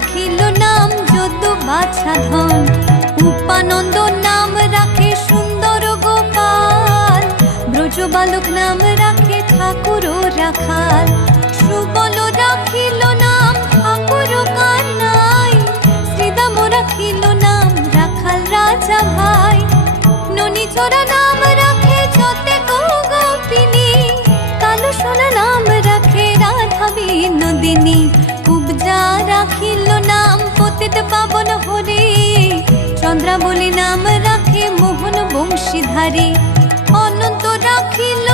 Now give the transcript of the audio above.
রাখিল নাম যদু বাছা ধন। উপানন্দ নাম রাখে সুন্দর গোপাল, ব্রজ বালক নাম রাখে ঠাকুর রাখাল। সুবল রাখিল নাম ঠাকুর কানাই, শ্রীদাম রাখিল নাম রাখাল রাজা ভাই। ননীচরা নাম রাখে যতে গোপিনী, কালো সোনা নাম রাখে রাধা বিনোদিনী। কুবজা রাখিল নাম পতিত পাবন হরি, চন্দ্রাবলী নাম রাখে মোহন বংশীধারী। অনন্ত রাখিল